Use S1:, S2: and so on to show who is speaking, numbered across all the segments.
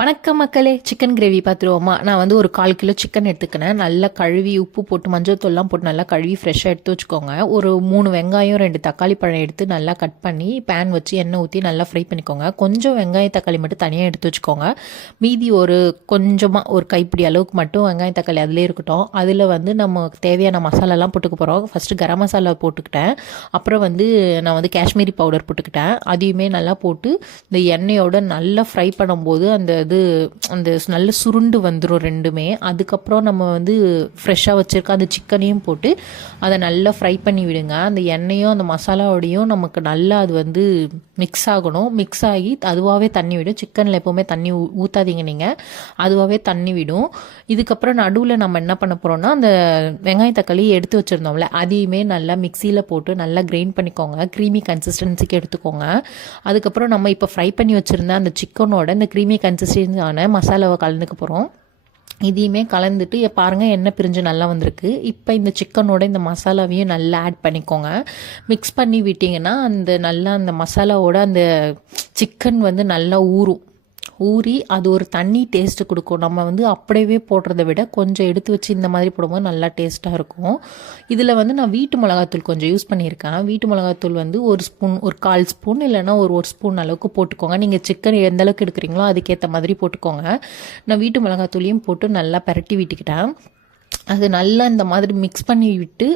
S1: வணக்கம் மக்களே chicken gravy பார்த்துருவோமா நான் வந்து ஒரு கால் கிலோ சிக்கன் எடுத்துக்கினேன். நல்லா கழுவி உப்பு போட்டு மஞ்சள் தூள்லாம் போட்டு நல்லா கழுவி ஃப்ரெஷ்ஷாக எடுத்து வச்சுக்கோங்க. ஒரு மூணு வெங்காயம் ரெண்டு தக்காளி பழம் எடுத்து நல்லா கட் பண்ணி பேன் வச்சு எண்ணெய் ஊற்றி நல்லா ஃப்ரை பண்ணிக்கோங்க. கொஞ்சம் வெங்காயம் தக்காளி மட்டும் தனியாக எடுத்து வச்சுக்கோங்க. மீதி ஒரு கொஞ்சமாக ஒரு கைப்பிடி அளவுக்கு மட்டும் வெங்காயம் தக்காளி அதிலே இருக்கட்டும். அதில் வந்து நம்ம தேவையான மசாலாலாம் போட்டுக்க போகிறோம் ஃபஸ்ட்டு கரம் மசாலா போட்டுக்கிட்டேன். அப்புறம் வந்து நான் வந்து காஷ்மீரி பவுடர் போட்டுக்கிட்டேன். அதையுமே நல்லா போட்டு இந்த எண்ணெயோட நல்லா ஃப்ரை பண்ணும்போது அந்த வந்து அந்த நல்ல சுருண்டு வந்துடும் ரெண்டுமே. அதுக்கப்புறம் நம்ம வந்து ஃப்ரெஷ்ஷாக வச்சுருக்க அந்த சிக்கனையும் போட்டு அதை நல்லா ஃப்ரை பண்ணி விடுங்க. அந்த எண்ணெயும் அந்த மசாலாவோடையும் நமக்கு நல்லா அது வந்து மிக்ஸ் ஆகணும். மிக்ஸ் ஆகி அதுவாகவே தண்ணி விடும் சிக்கனில் எப்போவுமே தண்ணி ஊ- நீங்கள் அதுவாகவே தண்ணி விடும். இதுக்கப்புறம் நடுவில் நம்ம என்ன பண்ண போகிறோம்னா அந்த வெங்காய தக்காளி எடுத்து வச்சுருந்தோம்ல அதையுமே நல்லா மிக்சியில் போட்டு நல்லா கிரைண்ட் பண்ணிக்கோங்க. க்ரீமி கன்சிஸ்டன்சிக்கு எடுத்துக்கோங்க. அதுக்கப்புறம் நம்ம இப்போ ஃப்ரை பண்ணி வச்சுருந்த அந்த சிக்கனோட இந்த க்ரீமி கன்சிஸ்டன்சியான மசாலாவை கலந்துக்க போகிறோம் இதையுமே கலந்துட்டு பாருங்கள் பாருங்க எண்ணெய் பிரிஞ்சு நல்லா வந்திருக்கு. இப்போ இந்த சிக்கனோட இந்த மசாலாவையும் நல்லா ஆட் பண்ணிக்கோங்க. மிக்ஸ் பண்ணி விட்டிங்கன்னா அந்த நல்லா அந்த மசாலாவோட அந்த சிக்கன் வந்து நல்லா ஊறும். ஊறி அது ஒரு தண்ணி டேஸ்ட்டு கொடுக்கும். நம்ம வந்து அப்படியே போடுறத விட கொஞ்சம் எடுத்து வச்சு இந்த மாதிரி போடும்போது நல்லா டேஸ்ட்டாக இருக்கும். இதில் வந்து நான் வீட்டு மிளகாத்தூள் கொஞ்சம் யூஸ் பண்ணியிருக்கேன். வீட்டு மிளகாத்தூள் வந்து ஒரு ஸ்பூன் ஒரு கால் ஸ்பூன் இல்லைன்னா ஒரு ஒரு ஸ்பூன் அளவுக்கு போட்டுக்கோங்க. நீங்கள் சிக்கன் எந்த அளவுக்கு எடுக்கிறீங்களோ அதுக்கேற்ற மாதிரி போட்டுக்கோங்க. நான் வீட்டு மிளகாத்தூளையும் போட்டு நல்லா பரட்டி விட்டுக்கிட்டேன். அது நல்லா இந்த மாதிரி மிக்ஸ் பண்ணி விட்டு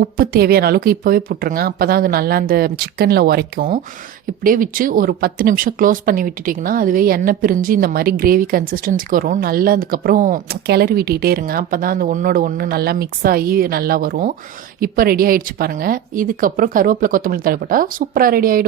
S1: உப்பு தேவையான அளவுக்கு இப்போவே போட்டுருங்க. அப்போ தான் அது நல்லா அந்த சிக்கனில் உரைக்கும். இப்படியே வச்சு ஒரு பத்து நிமிஷம் க்ளோஸ் பண்ணி விட்டுட்டிங்கன்னா அதுவே எண்ணெய் பிரிஞ்சு இந்த மாதிரி கிரேவி கன்சிஸ்டன்சிக்கு வரும். நல்லா அதுக்கப்புறம் கிளறி விட்டுக்கிட்டே இருங்க. அப்போ தான் அந்த ஒன்றோட ஒன்று நல்லா மிக்ஸ் ஆகி நல்லா வரும். இப்போ ரெடி ஆகிடுச்சு பாருங்கள் இதுக்கப்புறம் கருவேப்பிலை கொத்தமல்லி தடவை சூப்பராக ரெடி ஆகிடும்